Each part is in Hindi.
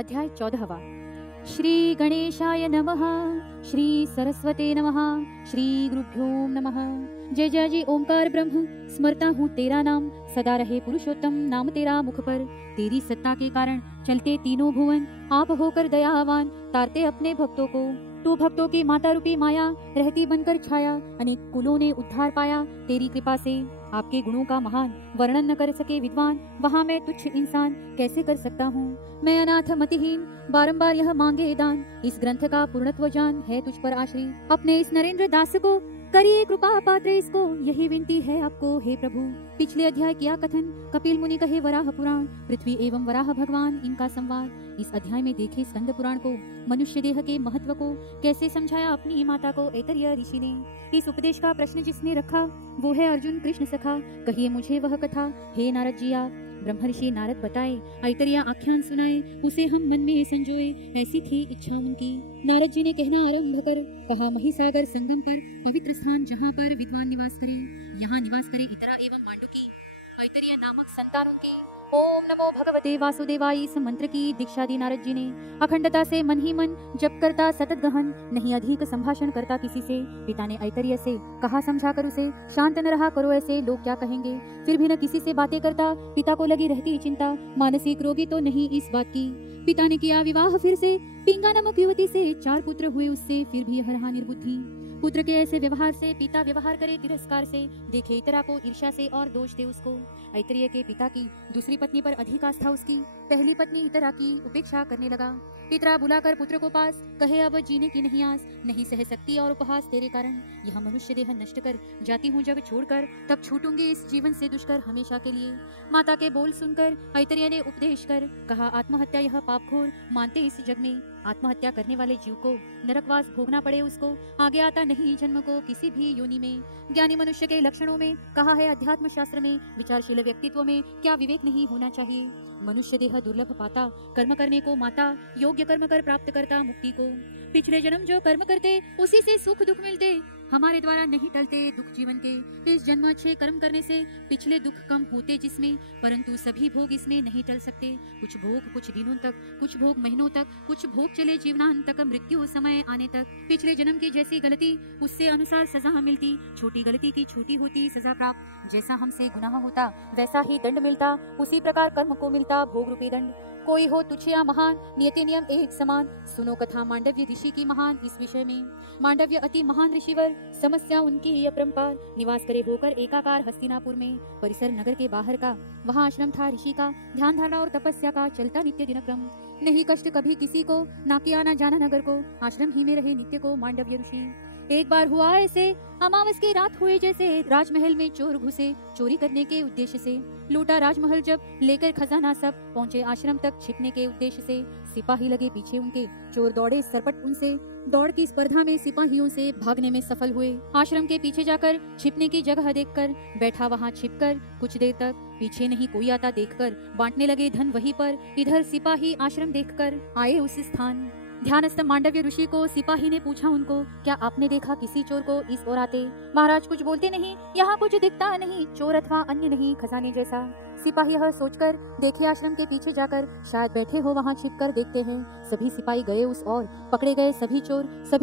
अध्याय 14। श्री गणेशाय नमः। श्री सरस्वते नमः। श्री गुरुभ्यो नमः। जय जय जी ओंकार ब्रह्म, स्मरता हूँ तेरा नाम, सदा रहे पुरुषोत्तम नाम तेरा मुख पर। तेरी सत्ता के कारण चलते तीनों भुवन, आप होकर दयावान तारते अपने भक्तों को। तू भक्तों की माता रूपी माया, रहती बनकर छाया, अनेक कुलों ने उद्धार पाया तेरी कृपा से। आपके गुणों का महान वर्णन न कर सके विद्वान, वहाँ मैं तुच्छ इंसान कैसे कर सकता हूँ। मैं अनाथ मतिहीन बारंबार यह मांगे दान, इस ग्रंथ का पूर्णत्व जान है तुझ पर आश्रय। अपने इस नरेंद्र दास को करिए कृपा पात्र इसको, यही विनती है आपको हे प्रभु। पिछले अध्याय किया कथन, कपिल मुनि कहे वराह पुराण, पृथ्वी एवं वराह भगवान इनका संवाद। इस अध्याय में देखे स्कंद पुराण को, मनुष्य देह के महत्व को कैसे समझाया अपनी माता को ऐतरेय ऋषि ने। इस उपदेश का प्रश्न जिसने रखा वो है अर्जुन कृष्ण सखा, कहिए मुझे वह कथा हे नारद जी आप। ब्रह्मर्षि नारद बताए, ऐतरेय आख्यान सुनाए, उसे हम मन में संजोए, ऐसी थी इच्छा उनकी। नारद जी ने कहना आरंभ कर कहा, महिसागर संगम पर पवित्र स्थान जहाँ पर विद्वान निवास करे, यहाँ निवास करे इतरा एवं मांडुकी, ऐतरेय नामक संतान उनकी। ओम नमो भगवते वासुदेवाय इस मंत्र की दीक्षा दी नारद जी ने। अखंडता से मन ही मन जप करता सतत गहन, नहीं अधिक संभाषण करता किसी से। पिता ने ऐतरेय से कहा समझा कर उसे, शांत न रहा करो ऐसे लोग क्या कहेंगे। फिर भी न किसी से बातें करता, पिता को लगी रहती चिंता, मानसिक रोगी तो नहीं इस बात की। पिता ने किया विवाह फिर से, पिंगा नामक युवती से, 4 पुत्र हुए उससे, फिर भी यह रहा निर्बुद्धि। पुत्र के ऐसे व्यवहार से पिता व्यवहार करे तिरस्कार से, देखे इतरा को ईर्ष्या से और दोष दे उसको। ऐतरेय के पिता की दूसरी पत्नी पर अधिक आस्था उसकी, पहली पत्नी इतरा की उपेक्षा करने लगा। इतरा बुलाकर पुत्र को पास, कहे अब जीने की नहीं आस, नहीं सह सकती और उपहास तेरे कारण। यह मनुष्य देह नष्ट कर जाती हूँ जब छोड़कर, तब छूटूंगी इस जीवन से दुष्कर हमेशा के लिए। माता के बोल सुनकर ऐतरेय ने उपदेश कर कहा, आत्महत्या यह पाप घोर मानते इस जग में। आत्महत्या करने वाले जीव को नरकवास भोगना पड़े उसको, आगे आता नहीं जन्म को किसी भी योनि में। ज्ञानी मनुष्य के लक्षणों में कहा है अध्यात्म शास्त्र में, विचारशील व्यक्तित्व में क्या विवेक नहीं होना चाहिए। मनुष्य देह दुर्लभ पाता, कर्म करने को माता, योग्य कर्म कर प्राप्त करता मुक्ति को। पिछले जन्म जो कर्म करते उसी से सुख दुख मिलते, हमारे द्वारा नहीं टलते दुख जीवन के। इस जन्म अच्छे कर्म करने से पिछले दुख कम होते जिसमें, परंतु सभी भोग इसमें नहीं टल सकते। कुछ भोग कुछ दिनों तक, कुछ भोग महीनों तक, कुछ भोग चले जीवनांत तक, मृत्यु समय आने तक। पिछले जन्म की जैसी गलती उससे अनुसार सजा मिलती, छोटी गलती की छोटी होती सजा प्राप्त। जैसा हमसे गुनाह होता वैसा ही दंड मिलता, उसी प्रकार कर्म को मिलता भोग रूपी दंड। कोई हो तुच्छ या महान, नियति नियम एक समान। सुनो कथा मांडव्य ऋषि की महान इस विषय में। मांडव्य अति महान ऋषिवर, समस्या उनकी अपरंपार, निवास करे होकर एकाकार हस्तिनापुर में। परिसर नगर के बाहर का, वहाँ आश्रम था ऋषि का, ध्यान धारणा और तपस्या का चलता नित्य दिनक्रम। नहीं कष्ट कभी किसी को, ना किया ना जाना नगर को, आश्रम ही में रहे नित्य को मांडव्य ऋषि। एक बार हुआ ऐसे, अमावस की रात हुए जैसे, राजमहल में चोर घुसे चोरी करने के उद्देश्य से। लूटा राजमहल जब, लेकर खजाना सब, पहुंचे आश्रम तक छिपने के उद्देश्य से। सिपाही लगे पीछे उनके, चोर दौड़े सरपट उनसे, दौड़ की स्पर्धा में सिपाहियों से भागने में सफल हुए। आश्रम के पीछे जाकर छिपने की जगह देखकर बैठा वहां छिपकर कुछ देर तक, पीछे नहीं कोई आता देखकर बांटने लगे धन वहीं पर। इधर सिपाही आश्रम देखकर आए उस स्थान। ध्यानस्थ मांडव्य ऋषि को सिपाही ने पूछा उनको, क्या आपने देखा किसी चोर को इस ओर आते। महाराज कुछ बोलते नहीं, यहाँ कुछ दिखता नहीं, चोर अथवा अन्य नहीं खजाने जैसा। सिपाही यह सोचकर देखे आश्रम के पीछे जाकर, शायद बैठे हो वहाँ छिपकर देखते हैं। सभी सिपाही गए उस ओर, पकड़े गए सभी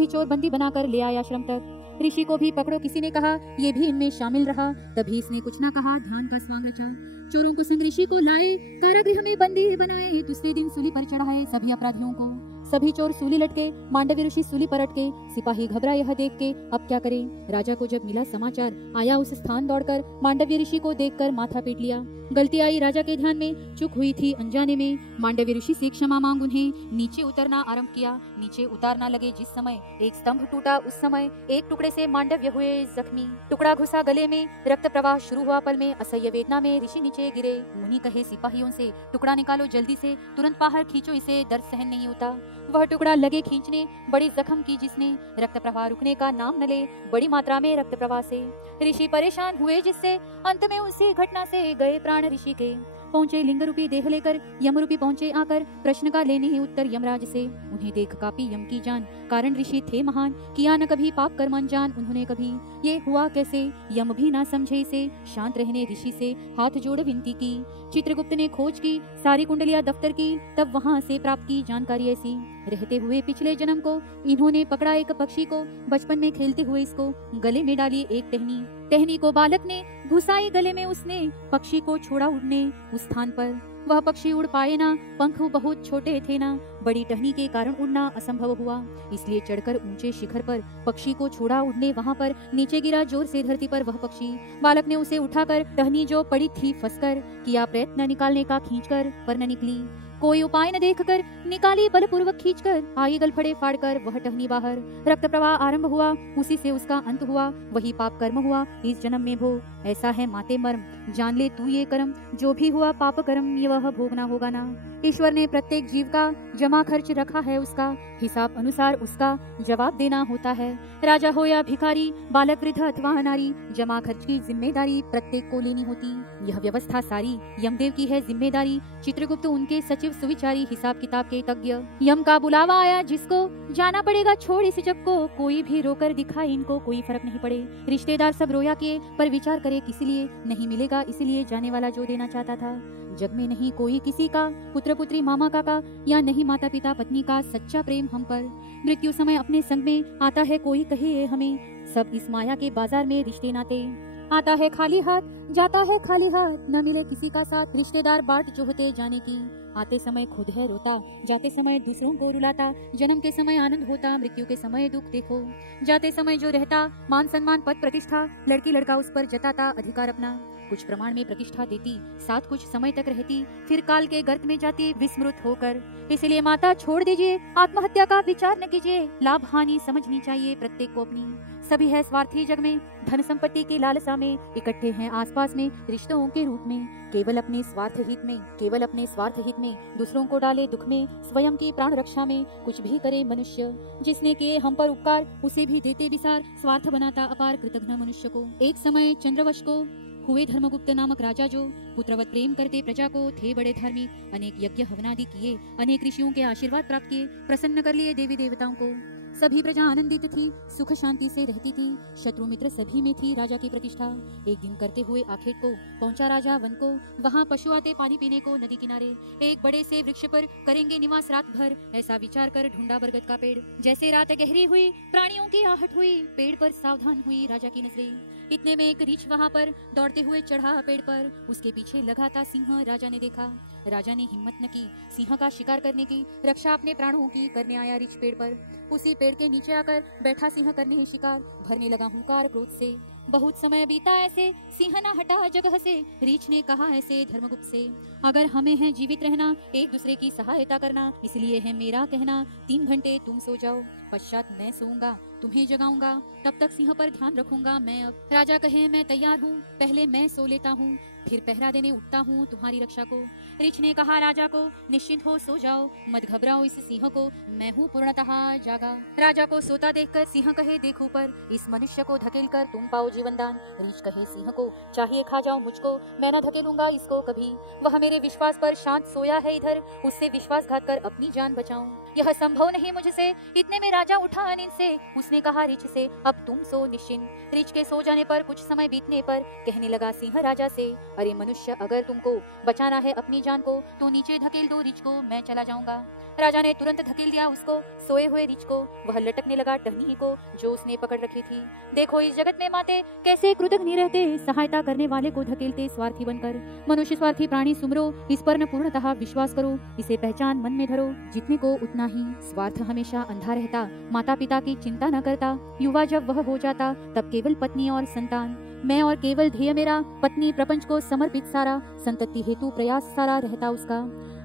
चोर बंदी बनाकर ले आए आश्रम तक। ऋषि को भी पकड़ो किसी ने कहा, ये भी इनमें शामिल रहा। तभी इसने कुछ ना कहा, ध्यान का स्वांग रचा। चोरों को संग ऋषि को लाए, कारागृह में बंदी बनाए, दूसरे दिन सूली पर चढ़ाए सभी अपराधियों को। सभी चोर सूली लटके, मांडव्य ऋषि सूली पर अटके। सिपाही घबरा यह देख के अब क्या करें। राजा को जब मिला समाचार, आया उस स्थान दौड़कर, मांडव्य ऋषि को देखकर माथा पीट लिया। गलती आई राजा के ध्यान में, चूक हुई थी अनजाने में। मांडव्य ऋषि से क्षमा मांग उन्हें नीचे उतरना आरंभ किया। नीचे उतारना लगे जिस समय, एक स्तंभ टूटा उस समय, एक टुकड़े से मांडव्य हुए जख्मी। टुकड़ा घुसा गले में, रक्त प्रवाह शुरू हुआ पल में। असह्य वेदना में ऋषि नीचे गिरे। मुनि कहे सिपाहियों से, टुकड़ा निकालो जल्दी से, तुरंत बाहर खींचो इसे, दर्द सहन नहीं होता। वह टुकड़ा लगे खींचने, बड़ी जख्म की जिसने, रक्त प्रवाह रुकने का नाम न ले, बड़ी मात्रा में रक्त प्रवाह से। ऋषि परेशान हुए जिससे, अंत में उसी घटना से गए प्राण ऋषि के। पहुंचे लिंग रूपी देह लेकर, यम रूपी पहुंचे आकर, प्रश्न का लेने ही उत्तर यमराज से। उन्हें देख कापी यम की जान, कारण ऋषि थे महान, किया न कभी पाप कर्म अनजान उन्होंने कभी। ये हुआ कैसे यम भी ना समझे इसे, शांत रहने ऋषि से हाथ जोड़ विनती की। चित्रगुप्त ने खोज की सारी कुंडलियां दफ्तर की, तब वहां से प्राप्त की जानकारी ऐसी। रहते हुए पिछले जन्म को इन्होंने पकड़ा एक पक्षी को, बचपन में खेलते हुए इसको गले में डाली एक टहनी। टहनी को बालक ने घुसाई गले में, उसने पक्षी को छोड़ा उड़ने उस स्थान पर। वह पक्षी उड़ पाए ना, पंख बहुत छोटे थे ना, बड़ी टहनी के कारण उड़ना असंभव हुआ। इसलिए चढ़कर ऊंचे शिखर पर पक्षी को छोड़ा उड़ने वहां पर नीचे गिरा जोर से धरती पर वह पक्षी। बालक ने उसे उठाकर टहनी जो पड़ी थी फंसकर, किया प्रयत्न निकालने का खींचकर, पर न निकली। कोई उपाय न देखकर निकाली बलपूर्वक खींचकर, आई गलफड़े फाड़कर वह टहनी बाहर। रक्त प्रवाह आरंभ हुआ, उसी से उसका अंत हुआ, वही पाप कर्म हुआ इस जन्म में भो। ऐसा है माते मर्म, जान ले तू ये कर्म, जो भी हुआ पाप कर्म ये वह भोगना होगा ना। ईश्वर ने प्रत्येक जीव का जमा खर्च रखा है, उसका हिसाब अनुसार उसका जवाब देना होता है। राजा हो या भिखारी, बालक वृद्ध अथवा नारी, जमा खर्च की जिम्मेदारी प्रत्येक को लेनी होती। यह व्यवस्था सारी यमदेव की है जिम्मेदारी। चित्रगुप्त उनके सचिव सुविचारी, हिसाब किताब के तज्ञ। यम का बुलावा आया जिसको, जाना पड़ेगा छोड़ इस जग को, कोई भी रोकर दिखाए इनको कोई फर्क नहीं पड़े। रिश्तेदार सब रोया किए, पर विचार करे किस लिए, नहीं मिलेगा इसलिए जाने वाला जो देना चाहता था। जग में नहीं कोई किसी का, पुत्र पुत्री मामा काका या नहीं माता पिता पत्नी का सच्चा प्रेम हम पर। मृत्यु समय अपने संग में आता है कोई कहे हमें, सब इस माया के बाजार में रिश्ते नाते। आता है खाली हाथ जाता है खाली हाथ, न मिले किसी का साथ, रिश्तेदार बाट जो होते जाने की। आते समय खुद है रोता, जाते समय दूसरों को रुलाता, जन्म के समय आनंद होता, मृत्यु के समय दुख देखो। जाते समय जो रहता मान सम्मान पद प्रतिष्ठा, लड़की लड़का उस पर जताता अधिकार अपना। कुछ प्रमाण में प्रतिष्ठा देती, साथ कुछ समय तक रहती, फिर काल के गर्त में जाती विस्मृत होकर। इसलिए माता छोड़ दीजिए, आत्महत्या का विचार न कीजिए, लाभ हानि समझनी चाहिए प्रत्येक को अपनी। सभी है स्वार्थी जग में, धन संपत्ति की लालसा में, इकट्ठे हैं आसपास में रिश्तों के रूप में, केवल अपने स्वार्थ हित में, केवल अपने स्वार्थ हित में, दूसरों को डाले दुख में, स्वयं की प्राण रक्षा में कुछ भी करे मनुष्य। जिसने किए हम पर उपकार उसे भी देते विसार, स्वार्थ बनाता अपार कृतघ्न मनुष्य को। एक समय चंद्रवश को हुए धर्मगुप्त नामक राजा, जो पुत्रवत प्रेम करते प्रजा को, थे बड़े धार्मिक, अनेक यज्ञ हवनादि किए, अनेक ऋषियों के आशीर्वाद प्राप्त किए, प्रसन्न कर लिए देवी देवताओं को। सभी प्रजा आनंदित थी, सुख शांति से रहती थी, शत्रु मित्र सभी में थी राजा की प्रतिष्ठा। एक दिन करते हुए आखेट को पहुंचा राजा वन को, वहां पशु आते पानी पीने को नदी किनारे। एक बड़े से वृक्ष पर करेंगे निवास रात भर, ऐसा विचार कर ढूंढा बरगद का पेड़। जैसे रात गहरी हुई प्राणियों की आहट हुई, पेड़ पर सावधान हुई राजा की नजरें। इतने में एक रीछ वहां पर दौड़ते हुए चढ़ा पेड़ पर, उसके पीछे लगा था सिंह। राजा ने देखा, राजा ने हिम्मत न की सिंह का शिकार करने की, रक्षा अपने प्राणों की करने आया रीछ पेड़ पर। उसी पेड़ के नीचे आकर बैठा सिंह करने ही शिकार, भरने लगा हुंकार क्रोध से। बहुत समय बीता ऐसे, सिंह न हटा जगह से, रीछ ने कहा ऐसे धर्मगुप्त से, अगर हमें है जीवित रहना, एक दूसरे की सहायता करना, इसलिए है मेरा कहना, 3 घंटे तुम सो जाओ, पश्चात मैं सोऊंगा, तुम्हें जगाऊंगा, तब तक सिंह पर ध्यान रखूंगा मैं। अब राजा कहे मैं तैयार हूँ, पहले मैं सो लेता हूँ, फिर पहरा देने उठता हूँ तुम्हारी रक्षा को। रीछ ने कहा राजा को, निश्चिंत हो सो जाओ, मत घबराओ इस सिंह को, मैं हूँ पूर्णतः जागा। राजा को सोता देखकर सिंह कहे देख ऊपर, इस मनुष्य को धकेल कर तुम पाओ जीवन दान। रीछ कहे सिंह को, चाहिए खा जाओ मुझको, मैं न धकेलूंगा इसको कभी। वह मेरे विश्वास पर शांत सोया है इधर, उससे विश्वासघात कर अपनी जान बचाऊं, यह संभव नहीं मुझसे। इतने में राजा उठा नींद से, उसने कहा रीछ से, अब तुम सो निश्चिंत। रीछ के सो जाने पर कुछ समय बीतने पर कहने लगा सिंह राजा से, अरे मनुष्य, अगर तुमको बचाना है अपनी जान को, तो नीचे धकेल दो रीछ को, मैं चला जाऊंगा। राजा ने तुरंत धकेल दिया उसको, सोए हुए रीछ को। वह लटकने लगा टहनी को जो उसने पकड़ रखी थी। देखो इस जगत में माते कैसे कृतज्ञ रहते, सहायता करने वाले को धकेलते स्वार्थी बनकर। मनुष्य स्वार्थी प्राणी सुमरो, इस पर न पूर्णतः विश्वास करो, इसे पहचान मन में धरो, जितने को उतना ही। स्वार्थ हमेशा अंधा रहता, माता पिता की चिंता न करता, युवा जब वह हो जाता, तब केवल पत्नी और संतान, मैं और केवल ध्येय मेरा, पत्नी प्रपंच को समर्पित सारा, संतति हेतु प्रयास सारा रहता उसका।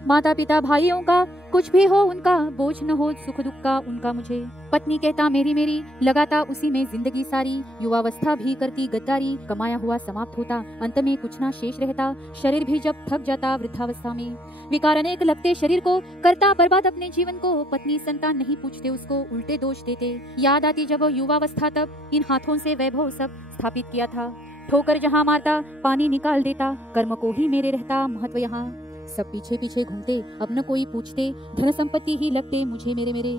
माता पिता भाइयों का कुछ भी हो उनका, बोझ न हो सुख दुख का उनका मुझे। पत्नी कहता मेरी मेरी, लगाता उसी में जिंदगी सारी। युवावस्था भी करती गद्दारी, कमाया हुआ समाप्त होता, अंत में कुछ ना शेष रहता। शरीर भी जब थक जाता वृद्धावस्था में, विकार अनेक लगते शरीर को, करता बर्बाद अपने जीवन को। पत्नी संतान नहीं पूछते उसको, उल्टे दोष देते। याद आती जब युवावस्था, तब इन हाथों से वैभव सब स्थापित किया था। ठोकर जहाँ मारता पानी निकाल देता, कर्म को ही मेरे रहता महत्व यहाँ। सब पीछे पीछे घूमते, अब न कोई पूछते, धन संपत्ति ही लगते मुझे मेरे मेरे।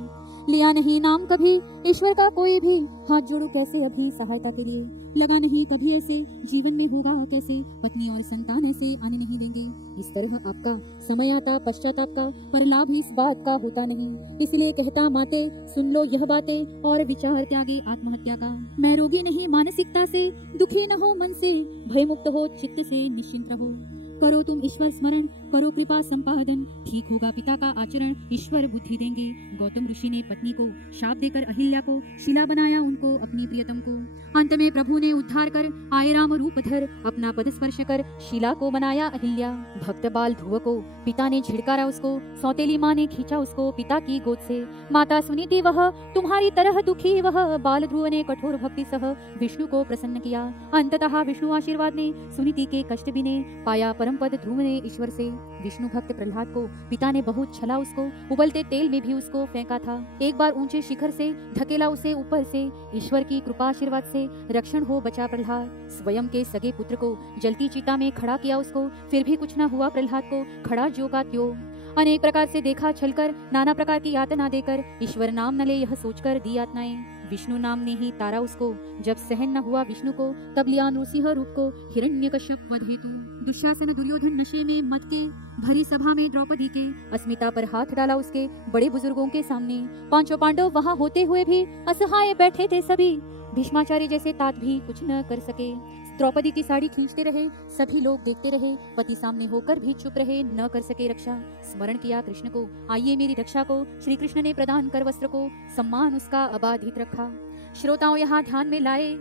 लिया नहीं नाम कभी ईश्वर का कोई भी, हाथ जोड़ो कैसे अभी सहायता के लिए। लगा नहीं कभी ऐसे, जीवन में होगा कैसे, पत्नी और संतान ऐसे आने नहीं देंगे। इस तरह आपका समय आता पश्चाताप का, पर लाभ इस बात का होता नहीं। इसलिए कहता माते, सुन लो यह बातें और विचार त्यागे आत्महत्या का। मैं रोगी नहीं मानसिकता से, दुखी न हो मन से, भय मुक्त हो चित्त से निश्चिंत रहो। करो तुम ईश्वर स्मरण, करो कृपा संपादन, ठीक होगा पिता का आचरण, ईश्वर बुद्धि देंगे। गौतम ऋषि ने पत्नी को शाप देकर अहिल्या को शिला बनाया, उनको अपनी प्रियतम को। अंत में प्रभु ने उद्धार कर आए राम रूप धर, अपना पद स्पर्श कर शिला को बनाया अहिल्या। भक्त बाल ध्रुव को पिता ने झिड़कारा उसको, सौतेली माँ ने खींचा उसको पिता की गोद से। माता सुनीति वह तुम्हारी तरह दुखी वह, बाल ध्रुव ने कठोर भक्ति सह विष्णु को प्रसन्न किया। अंततः विष्णु आशीर्वाद ने सुनीति के कष्ट बिने, पाया परम पद ध्रुव ने ईश्वर से। विष्णु भक्त प्रहलाद को पिता ने बहुत छला उसको, उबलते तेल में भी उसको फेंका था। एक बार ऊंचे शिखर से धकेला उसे ऊपर से, ईश्वर की कृपा आशीर्वाद से रक्षण हो बचा प्रहलाद। स्वयं के सगे पुत्र को जलती चिता में खड़ा किया उसको, फिर भी कुछ न हुआ प्रहलाद को, खड़ा ज्यों का त्यों। अनेक प्रकार से देखा छलकर, नाना प्रकार की यातना देकर, ईश्वर नाम न ले यह सोचकर दी यातनाएं। विष्णु नाम ने ही तारा उसको, जब सहन न हुआ विष्णु को, तब लिया नृसिंह रूप को हिरण्यकश्यप वध हेतु। दुशासन दुर्योधन नशे में मत के, भरी सभा में द्रौपदी के, अस्मिता पर हाथ डाला उसके बड़े बुजुर्गों के सामने। पांचों पांडव वहां होते हुए भी असहाय बैठे थे सभी, भीष्माचार्य जैसे तात भी कुछ न कर सके। द्रौपदी की साड़ी खींचते रहे, सभी लोग देखते रहे, पति सामने होकर भी चुप रहे, न कर सके रक्षा। स्मरण किया कृष्ण को, आइए मेरी रक्षा को, श्री कृष्ण ने प्रदान कर वस्त्र को, सम्मान उसका अबाधित रखा। श्रोताओं यहाँ ध्यान में लाए,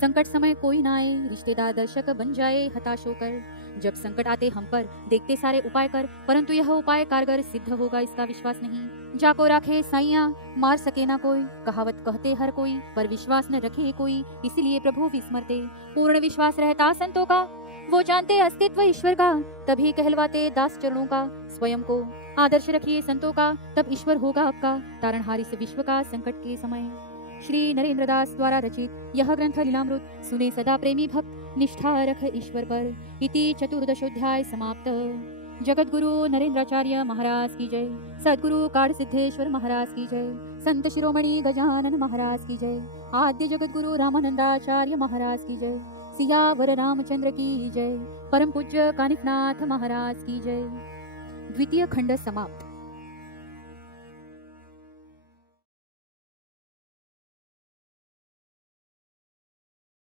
संकट समय कोई ना आए, रिश्तेदार दर्शक बन जाए हताश होकर। जब संकट आते हम पर, देखते सारे उपाय कर, परंतु यह उपाय कारगर सिद्ध होगा इसका विश्वास नहीं। जाको राखे साइया, मार सके ना कोई, कहावत कहते हर कोई, पर विश्वास न रखे कोई, इसीलिए प्रभु विस्मरते। पूर्ण विश्वास रहता संतों का, वो जानते अस्तित्व ईश्वर का, तभी कहलवाते दास चरणों का। स्वयं को आदर्श रखिए संतों का, तब ईश्वर होगा आपका, तारणहार इस विश्व का संकट के समय। श्री नरेंद्र दास द्वारा रचित यह ग्रंथ लीलामृत सुने सदा प्रेमी भक्त, निष्ठा रख ईश्वर पर। इति चतुर्दशोध्याय समाप्त। जगत गुरु नरेंद्राचार्य महाराज की जय। सद्गुरु कार सिद्धेश्वर महाराज की जय। संत शिरोमणि गजानन महाराज की जय। आद्य जगत गुरु रामानंदाचार्य महाराज की जय। सियावर रामचंद्र की जय। परम पूज्य कानिफनाथ महाराज की जय। द्वितीय खंड समाप्त।